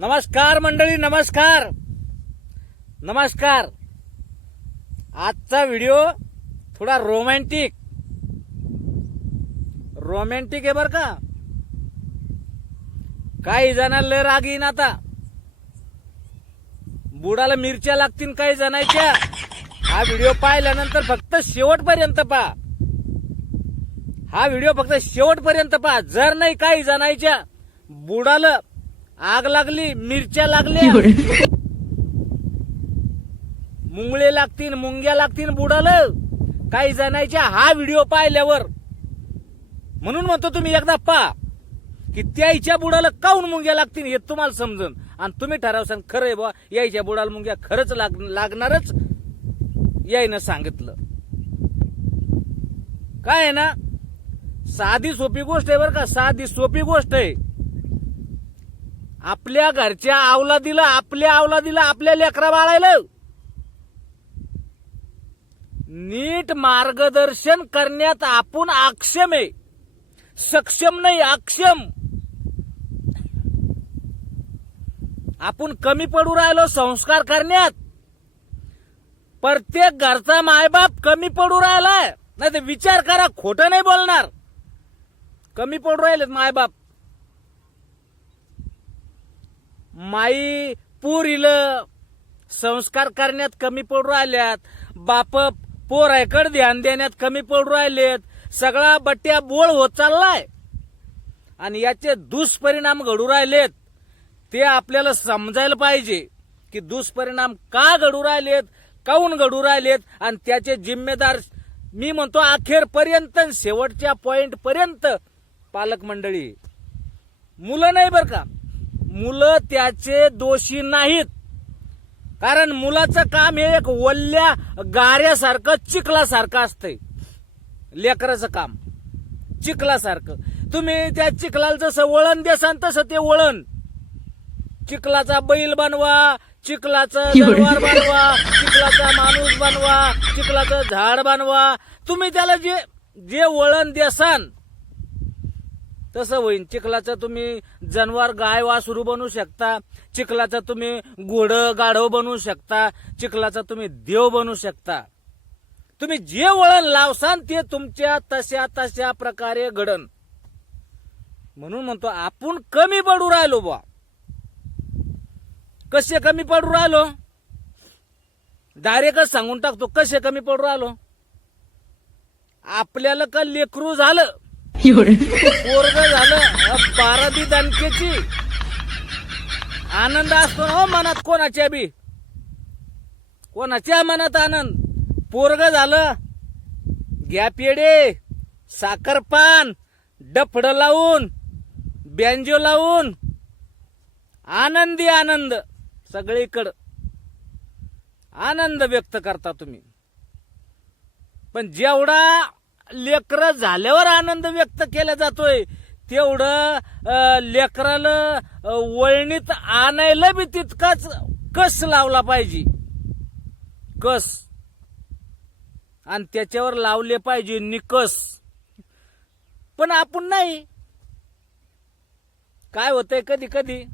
नमस्कार मंडळी नमस्कार. नमस्कार. आजचा व्हिडिओ थोडा रोमॅन्टिक. रोमॅन्टिक आहे बर का? काही जणांना लय राग येईन आता. बुडाला मिरच्या लागतील काही जणांच्या. हा व्हिडिओ पाहिल्यानंतर फक्त शेवटपर्यंत पहा. हा व्हिडिओ फक्त शेवटपर्यंत पहा. जर नाही काही जणांच्या बुडाला आग लागली मिरच्या लागल्या. मुंगळे लागतील मुंग्या लागतील बुडालं. काही जणांच्या हा व्हिडिओ पाहिल्यावर म्हणून म्हणतो तुम्ही एकदा पहा की त्याच्या बुडाला काऊन मुंग्या लागतील हे तुम्हाला समजून. आणि तुम्ही ठरवसान खरं आहे बा यायच्या बुडाला मुंग्या खरंच लाग लागणारच यायनं सांगितलं. काय आहे ना? साधी सोपी गोष्ट आहे बरं का साधी सोपी गोष्ट आहे. आपल्या घरच्या अवलादीला आपल्या अवलादीला आपल्या लेकरा बाळायला. नीट मार्गदर्शन करण्यात आपण अक्षम आहे. सक्षम नाही अक्षम. आपण कमी पडू राहिलो संस्कार करण्यात. प्रत्येक घरचा मायबाप कमी पडू राहिलाय. नाही ते विचार करा खोटं नाही बोलणार. कमी पडू राहिलेत मायबाप. माई पुरील संस्कार करण्यात कमी पडू राहिल्यात. बाप पोरायकडे ध्यान देण्यात कमी पडू राहिलेत. सगळा बट्ट्या बोळ होत चाललाय. आणि याचे दुष्परिणाम घडू राहिलेत. ते आपल्याला समजायला पाहिजे की दुष्परिणाम का घडू राहिलेत काऊन घडू राहिलेत आणि त्याचे जिम्मेदार मी म्हणतो अखेरपर्यंत आणि शेवटच्या पॉइंट पर्यंत पालक मंडळी मुलं नाही बरं का? मुलं त्याचे दोषी नाहीत. कारण मुलाचं काम हे एक वल्ल्या गाऱ्यासारखं चिखलासारखं असतंय. लेकराचं काम. चिखलासारखं. तुम्ही त्या चिखलाला जसं वळण देसान तसं ते वळण. चिखलाचा बैल बनवा चिखलाचं जनावर बनवा चिखलाचा माणूस बनवा चिखलाचं झाड बनवा. तुम्ही त्याला जे जे वळण देसान तसं होईन. चिखलाचं तुम्ही जनावर गाय वासरू बनवू शकता. चिखलाचं तुम्ही घोडं गाढव बनवू शकता. चिखलाचा तुम्ही देव बनवू शकता. तुम्ही जे वळण लावसान ते तुमच्या तशा तशा प्रकारे घडण म्हणून म्हणतो आपण कमी पडू राहिलो बा कसे कमी पडू राहिलो? डायरेक्टच सांगून टाकतो कसे कमी पडू राहिलो? आपल्याला का लेकरू झालं? पोरग झालं अ, बारावी दणकेची आनंद असतो हो मनात कोणाच्या बी. कोणाच्या मनात आनंद? पोरग झालं गॅप येडे साखरपान डफड लावून बँजो लावून आनंदी आनंद सगळीकडं. आनंद व्यक्त करता तुम्ही. पण जेवढा लेकर झाल्यावर आनंद व्यक्त केला जातोय. तेवढं लेकराला वळणीत आणायला बी तितकाच कस लावला पाहिजे. कस. आणि त्याच्यावर लावले पाहिजे निकस. पण आपण नाही. काय होतंय कधी कधी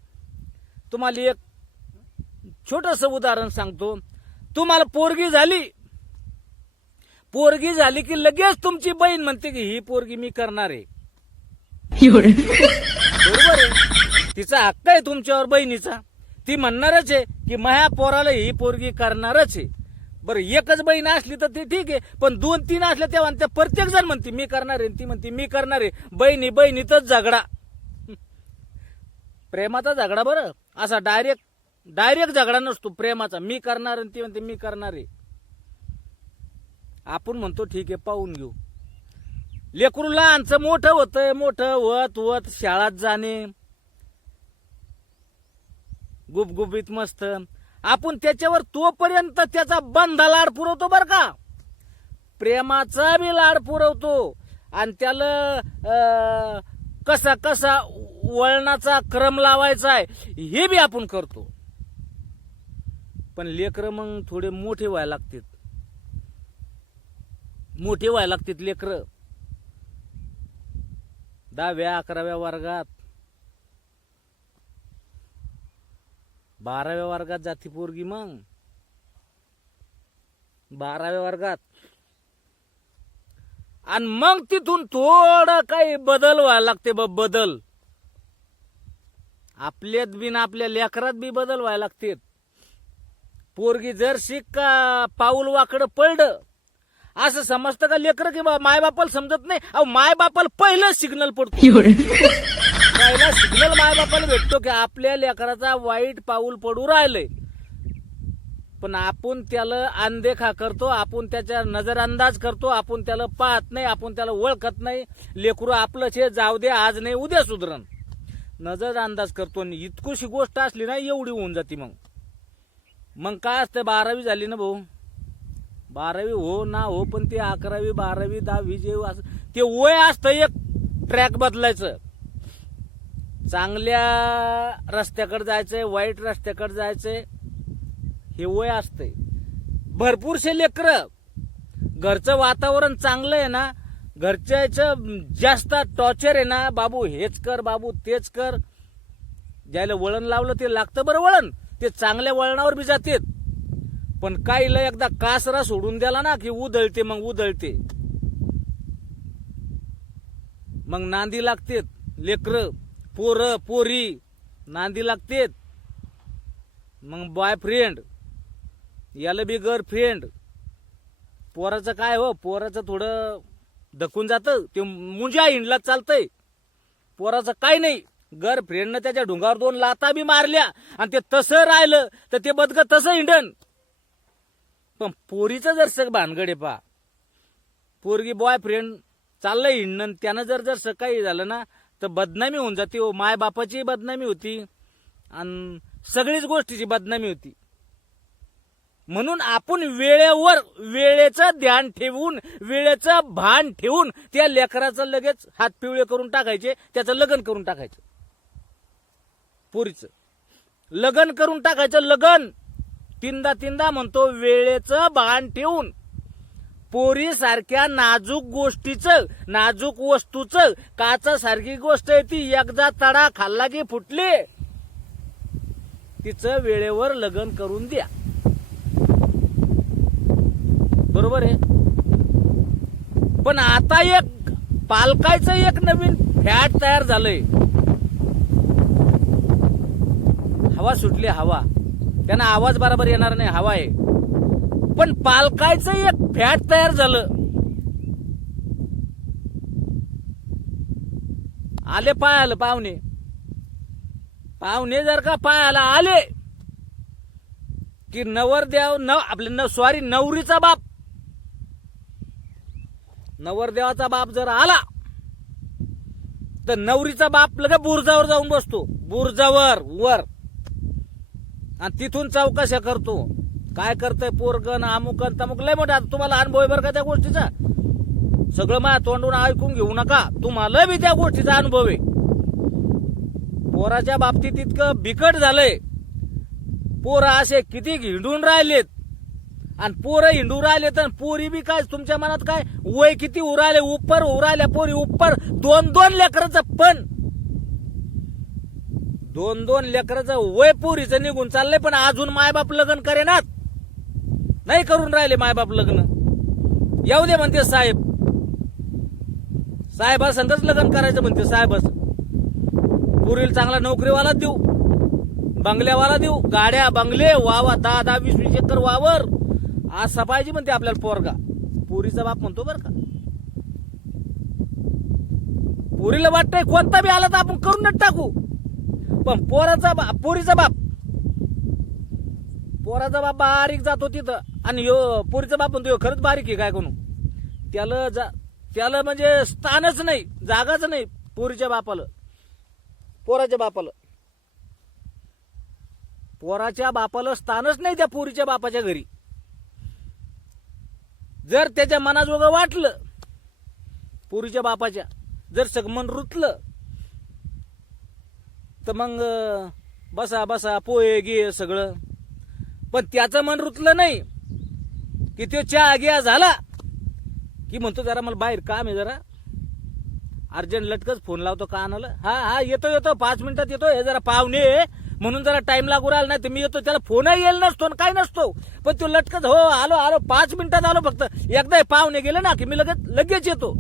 तुम्हाला एक छोटस उदाहरण सांगतो. तुम्हाला पोरगी झाली. पोरगी झाली की लगेच तुमची बहीण म्हणते की ही पोरगी मी करणार आहे. बरोबर आहे. तिचा हक्क आहे तुमच्यावर बहिणीचा. ती म्हणणारच आहे की माया पोराला ही पोरगी करणारच आहे. बरं एकच बहीण असली तर ती ठीक आहे पण दोन तीन असल्या तेव्हा त्या प्रत्येक जण म्हणते मी करणार आहे. ती म्हणते मी करणार आहे. बहिणी बहिणीतच झगडा. प्रेमाचा झगडा बरं. असा डायरेक्ट डायरेक्ट झगडा नसतो प्रेमाचा. मी करणार आणि ती म्हणते मी करणार आहे. आपण म्हणतो ठीक आहे पाहून घेऊ. लेकरू लहानचं मोठं होतंय मोठं होत वत शाळात जाणे. गुबगुबीत मस्त. आपण त्याच्यावर तोपर्यंत त्याचा बंधा लाड पुरवतो बर का. प्रेमाचा बी लाड पुरवतो. आणि त्याला कसा कसा वळणाचा क्रम लावायचा आहे हे बी आपण करतो. पण लेकर मग थोडे मोठे व्हायला लागतात. मोठे व्हायला लागतात लेकर. दहाव्या अकराव्या वर्गात. बाराव्या वर्गात जाती पोरगी मग. बाराव्या वर्गात. आणि मग तिथून थोडं काही बदल व्हायला लागते बा बदल. आपल्यात बिन आपल्या लेकरात बी बदल व्हायला लागते पोरगी जर शिक का पाऊल वाकडं पडलं असं समजतं का लेकर की बा मायबापाला समजत नाही? अहो मायबापाला पहिलं सिग्नल पडतो. पहिला सिग्नल मायबापाला भेटतो की आपल्या लेकराचा वाईट पाऊल पडू राहिलंय. पण आपण त्याला अनदेखा करतो आपण त्याच्या नजरअंदाज करतो आपण त्याला पाहत नाही आपण त्याला ओळखत नाही. लेकरू आपलंच हे जाऊ दे आज नाही उद्या सुधरण. नजर अंदाज करतो आणि इतकुशी गोष्ट असली ना एवढी होऊन जाते मग. मग काय असतं बारावी झाली ना भाऊ? बारावी हो ना हो पण ते अकरावी बारावी दहावी जे असं ते वय असतं एक ट्रॅक बदलायचं. चांगल्या रस्त्याकडे जायचंय वाईट रस्त्याकडे जायचंय हे वय असतंय. भरपूरसे लेकर घरचं वातावरण चांगलं आहे ना घरच्याचं जास्त टॉर्चर आहे ना बाबू हेच कर बाबू तेच कर. ज्याला वळण लावलं ते लागतं बरं वळण ते चांगल्या वळणावर बी जातेत. पण काहीला एकदा कासरा सोडून द्याला ना की उधळते मग उधळते. मग नांदी लागतेत लेकर पोरं पोरी नांदी लागतेत. मग बॉयफ्रेंड याला बी गर्लफ्रेंड पोराचं काय हो पोराचं थोडं धकून जातं ते मुंजा हिंडला चालतंय. पोराचं काय नाही गर्लफ्रेंडनं त्याच्या ढुंगावर दोन लाता बी मारल्या आणि ते तसं राहिलं तर ते बदक तसं हिंडन. पण पोरीचं जर सग भानगड आहे पा. पोरगी बॉयफ्रेंड चाललंय हिंडणं त्यानं जर जर सकाळी झालं ना तर बदनामी होऊन जाते हो. माय बापाचीही बदनामी होती आणि सगळीच गोष्टीची बदनामी होती. म्हणून आपण वेळेवर वेळेचं ध्यान ठेवून वेळेचं भान ठेवून त्या लेकराचं लगेच हात पिवळे करून टाकायचे त्याचं लग्न करून टाकायचं. पोरीचं. लगन करून टाकायचं लगन. तीनदा तीनदा म्हणतो वेळेचं भान ठेवून. पोरी सारख्या नाजूक गोष्टीचं नाजूक वस्तूचं काचा सारखी गोष्ट आहे ती एकदा तडा खाल्ला की फुटली. तिचं वेळेवर लग्न करून द्या. बरोबर आहे? पण आता एक पालकायचं एक नवीन फॅट तयार झालंय. हवा सुटली हवा. त्यांना आवाज बरोबर येणार नाही हवा आहे. पण पालकायचं एक फॅट तयार झालं. आले पायाला पाहुणे. पाहुणे जर का पायाला आले की नवरदेव न आपले न सॉरी नवरीचा बाप. नवरदेवाचा बाप जर आला तर नवरीचा बाप लगे बुरजावर जाऊन बसतो. बुरजावर वर. आणि तिथून चौकशा करतो. काय करतंय पोरगण अमुकन तमुक? लय मोठा तुम्हाला अनुभव आहे बरं का त्या गोष्टीचा? सगळं माझ्या तोंडून ऐकून घेऊ नका. तुम्हाला बी त्या गोष्टीचा अनुभव आहे. पोराच्या बाबतीत इतकं बिकट झालंय. पोरं असे किती हिंडून राहिलेत. आणि पोरं हिंडू राहिले तर पोरी बी काय तुमच्या मनात काय? वय किती उराले उपर उराल्या पोरी उपर दोन दोन लेकरांचं पण. दोन दोन लेकराचं वय पोरीचं निघून चाललंय पण अजून मायबाप लग्न करेनात. नाही करून राहिले मायबाप लग्न. येऊ दे म्हणते साहेब. साहेब संगच लग्न करायचं म्हणते साहेबच. पुरील चांगला नोकरीवाला देऊ बंगल्यावाला देऊ गाड्या बंगले वावा दहा दहा वीस वीस एकर वावर. आज सपायची म्हणते आपल्याला पोरगा. पुरीचा बाप म्हणतो बर का. पुरीला वाटतंय कोणता बी आला तर आपण करूनच टाकू. पण पोराचा बाप पोरीचा बाप. पोराचा बाप बारीक जातो तिथं. आणि यो पोरीचा बाप म्हणतो खरंच बारीक आहे काय कोण त्याला जा त्याला म्हणजे स्थानच नाही जागाच नाही पोरीच्या बापाला. पोराच्या बापाला. पोराच्या बापाला स्थानच नाही त्या पोरीच्या बापाच्या घरी. जर त्याच्या मनाजोगं वाटलं पोरीच्या बापाच्या जर सगमन रुतलं तर मग बसा बसा पोहे गे सगळं. पण त्याचं मन रुतलं नाही. की तो चहा घ्या झाला. की म्हणतो जरा मला बाहेर काम आहे जरा. अर्जंट लटकच फोन लावतो का आणलं हा हा येतो येतो. पाच मिनिटात येतो. हे जरा पाहुणे म्हणून जरा टाइम लागू राहिला नाही. तर मी येतो. त्याला फोनही येईल नसतो आणि काय नसतो. पण तो लटकत हो आलो आलो. पाच मिनिटात आलो फक्त. एकदा पाहुणे गेले ना की मी लगेच लगेच येतो.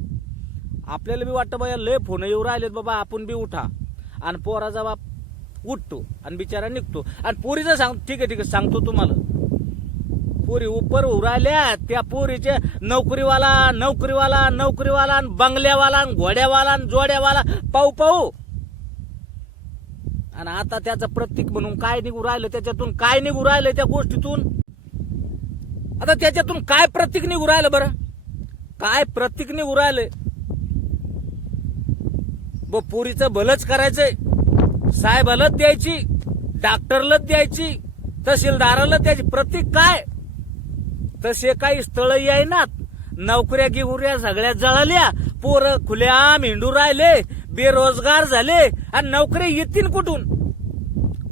आपल्याला बी वाटतं बाया लय फोन येऊ राहिलेत बाबा. आपण बी उठा. आणि पोराचा बाप उठतो आणि बिचारा निघतो. आणि पोरीचं सांग ठीक आहे ठीक आहे सांगतो तुम्हाला. पोरी उपर उराल्या त्या पोरीचे नोकरीवाला नोकरीवाला नोकरीवाला आणि बंगल्यावाला घोड्यावाला आणि जोड्यावाला पाऊ पाऊ आणि आता त्याचं प्रतीक म्हणून काय निघू राहिलं त्याच्यातून काय निघू राहिलं त्या गोष्टीतून? आता त्याच्यातून काय प्रतीक निघू राहिलं बरं? काय प्रतीक निघू राहिलं? ब पोरीचं भलंच करायचंय. साहेबालाच द्यायची डॉक्टरलाच द्यायची तहसीलदाराला द्यायची. प्रतीक काय? तसे काही स्थळ येईनात नोकऱ्या गिवऱ्या सगळ्या जळाल्या. पोरं खुल्या हिंडू राहिले बेरोजगार झाले आणि नोकरी येतील कुठून?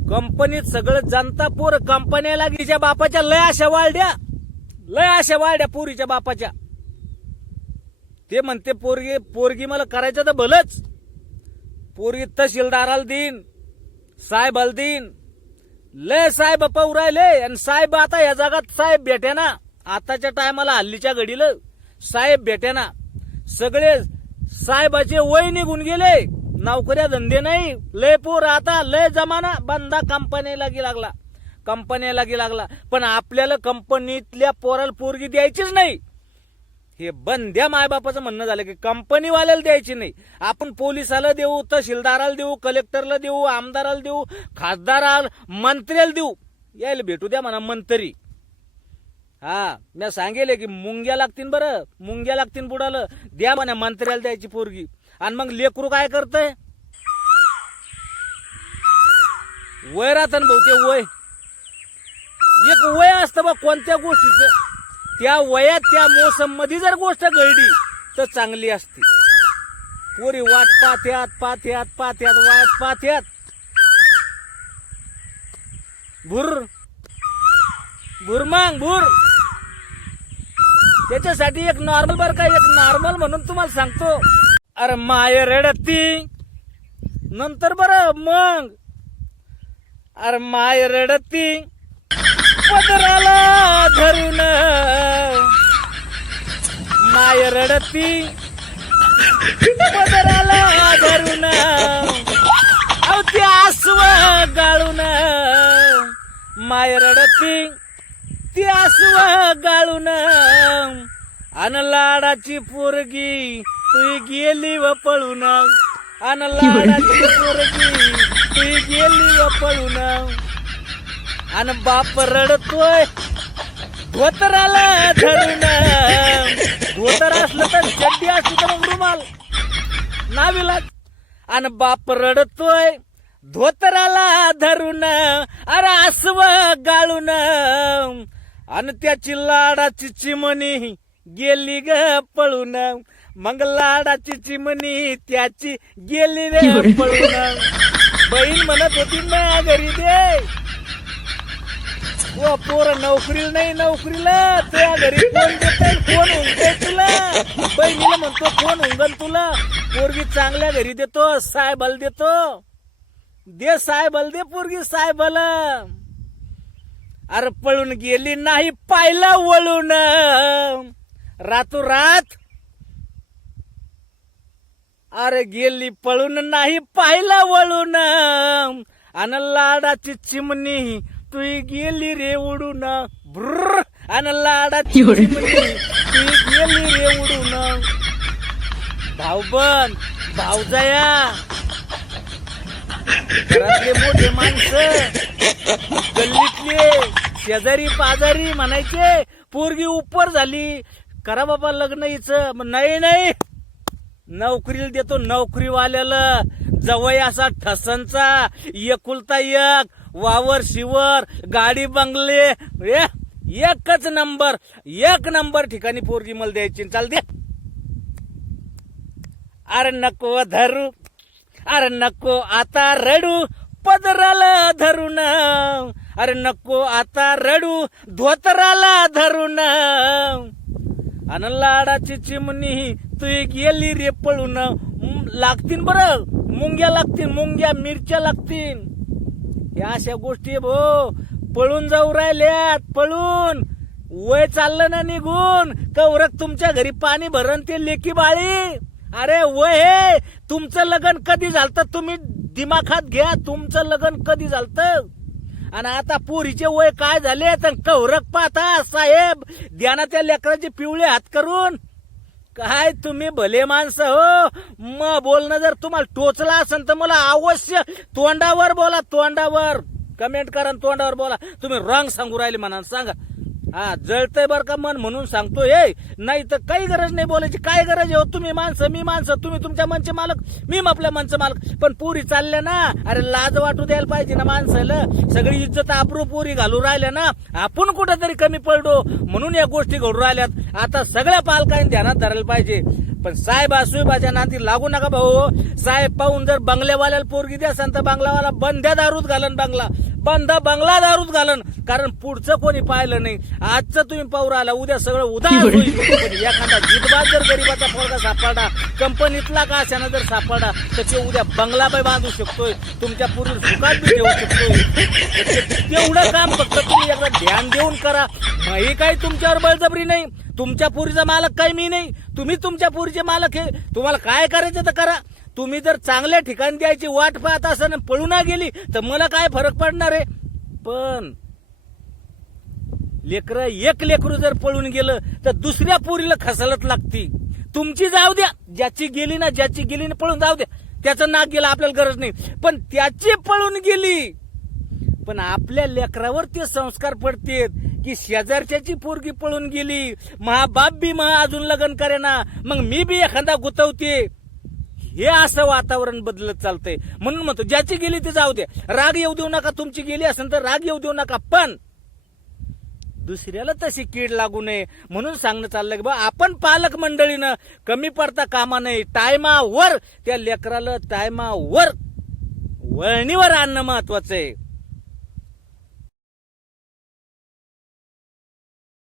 कंपनीत सगळं जनता पोर कंपन्याला तिच्या बापाच्या लय आशा वाढल्या. लय आशा वाढल्या पोरीच्या बापाच्या. ते म्हणते पोरगी पोरगी मला करायचं तर भलंच. पोरगी तहसीलदाराला देईन साहेबाला देईन लय साहेब पाहू राहिले आणि साहेब आता या जगात साहेब भेटे ना आताच्या टायमाला हल्लीच्या घडीला साहेब भेटे ना सगळे साहेबाचे वय निघून गेले. नोकऱ्या धंदे नाही. लय पोर आता लय जमाना बंदा कंपनीला गी लागला. कंपनीला गी लागला. पण आपल्याला कंपनीतल्या पोराला पोरगी द्यायचीच नाही. हे बंद्या मायबापाचं म्हणणं झालं की कंपनीवाल्याला द्यायची नाही. आपण पोलिसाला देऊ तहसीलदाराला देऊ कलेक्टरला देऊ आमदाराला देऊ खासदाराला मंत्र्याला देऊ. यायला भेटू द्या म्हणा मंत्री. हा मी सांगेल की मुंग्या लागतील बरं. मुंग्या लागतील बुडालं. द्या म्हणा मंत्र्याला द्यायची पोरगी. आणि मग लेकरू काय करतंय? वय राहत भाऊ ते वय. एक वय असतं बा कोणत्या गोष्टीचं? त्या वयात त्या मोसममध्ये जर गोष्ट घडली तर चांगली असते. पोरी वाट पाथ्यात पाथ्यात पाथ्यात वाट पाथ्यात भुर. मांग भुर. त्याच्यासाठी एक नॉर्मल बर का एक नॉर्मल म्हणून तुम्हाला सांगतो. अरे माय रडती. नंतर बर मग. अरे माय रडती. पदराला धरून माय रडती. पदराला धरून अहो ते आसव गाळून माय रडती. ती आसव गाळून अन लाडाची पोरगी तू गेली व पळून. अन लाडाची पोरगी तू गेली व पळून. आणि बाप रडतोय. धोतराला धरून. धोतर असलं तर चड्डी असली तर मग रुमाल. नाविलाच आणि बाप रडतोय. धोतराला धरून. अरे आसव गाळून. आणि त्याची लाडाची चिमणी गेली ग पळून. मग लाडाची चिमणी त्याची गेली रे पळून. बहीण म्हणत होती ना घरी दे. व पोर नोकरी नाही नोकरीला. त्या घरी फोन देत फोन उंगते तुला? बहिणीला म्हणतो फोन उंगल तुला? पोरगी चांगल्या घरी देतो साहेबाला देतो. दे साहेबाला दे पोरगी साहेबाला अरे पळून गेली नाही पाहिलं वळून. रातोरात अरे गेली पळून नाही पाहिलं वळून. अन लाडाची चिमणी तू गेली रे उडून. ब्र लाडाची चिमणी तू गेली रे उडून. भाऊबन भाऊजया घरातले मोठे माणसं. गल्लीतले शेजारी पाजारी म्हणायचे पोरगी उपर झाली. करा बाबा लग्न हिचं. नाही नाही. नोकरीला देतो नोकरीवाल्याला. जवळ असा ठसनचा एकुलता एक. वावर शिवर गाडी बंगले ए, एकच नंबर एक नंबर ठिकाणी पोरगी मला द्यायची चाल दे. अरे नको धरू अरे नको आता रडू पदराला धरून अरे नको आता रडू धोतराला धरून अन लाडाची चिमणी तू गेली रे पळून. म, लागतीन बर मुंग्या लागतील मुंग्या मिरच्या लागतील या अशा गोष्टी भो. पळून जाऊ राहिल्यात पळून. वय चाललं ना निघून. कवरक तुमच्या घरी पाणी भरण ते लेकी बाळी. अरे वय हे तुमचं लग्न कधी झालतं तुम्ही दिमाखात घ्या तुमचं लग्न कधी झालतं? आणि आता पुरीचे वय काय झाले तर कवरक पाहता साहेब द्या त्या लेकराचे पिवळे हात करून. काय तुम्ही भले माणसं हो? मग बोलणं जर तुम्हाला टोचला असेल तर मला अवश्य तोंडावर बोला तोंडावर. कमेंट करा तोंडावर बोला. तुम्ही रॉंग सांगू राहिले म्हणा सांगा. हा जळतंय बर का मन म्हणून सांगतो हे नाही तर काही गरज नाही बोलायची. काय गरज आहे हो तुम्ही माणसं? मी माणसं तुम्ही तुमच्या मनचे मालक मी आपल्या मनचं मालक. पण पुरी चालल्या ना अरे लाज वाटू द्यायला पाहिजे ना माणसाला. सगळी इज्जत आपरू पुरी घालू राहिल्या ना आपण कुठंतरी कमी पडलो म्हणून या गोष्टी घडू राहिल्यात. आता सगळ्या पालकांनी ध्यानात धरायला पाहिजे. पण साहेब आसुबाच्या नाती लागू नका भाऊ. साहेब पाहून जर बंगल्यावाल्याला पोरगी द्या तर बंगलावाला बंद्या दारूत घालन बंगला. बंद बंगला दारूत घालन. कारण पुढचं कोणी पाहिलं नाही. आजचं तुम्ही पाहू राहिला उद्या सगळं उदार होईल. पण एखादा जितबाज जर गरीबाचा पोरगा सापडला कंपनीतला का अशानं जर सापडला तर ते उद्या बंगला बाई बांधू शकतोय. तुमच्या पूर्ण सुखात बी ठेवू शकतोय. तेवढं काम फक्त तुम्ही एकदा ध्यान देऊन करा. ही काही तुमच्यावर बळजबरी नाही. तुमच्या पुरीचा मालक काही मी नाही. तुम्ही तुमच्या पुरीचे मालक हे. तुम्हाला काय करायचं तर करा. तुम्ही जर चांगल्या ठिकाणी द्यायची वाट पाहत असाल पळू ना गेली तर मला काय फरक पडणार आहे? पण लेकर एक लेकरू जर पळून गेलं तर दुसऱ्या पोरीला खसलत लागती. तुमची जाऊ द्या. ज्याची गेली ना ज्याची गेली ना पळून जाऊ द्या. त्याचं नाक गेलं आपल्याला गरज नाही. पण त्याची पळून गेली. पण आपल्या लेकरावर ते संस्कार पडतेत की शेजारच्याची पोरगी पळून गेली. महाबाप बी महा अजून लग्न करेना. मग मी बी एखादा गुतवते. हे असं वातावरण बदलत चालतंय. म्हणून म्हणतो ज्याची गेली ते जाऊ दे राग येऊ देऊ नका तुमची गेली असेल तर राग येऊ देऊ नका पण दुसऱ्याला तशी कीड लागू नये. म्हणून सांगणं चाललंय की बा आपण पालक मंडळीनं कमी पडता कामा नये. टायमावर त्या लेकराला टायमावर वळणीवर आणणं महत्वाचं आहे.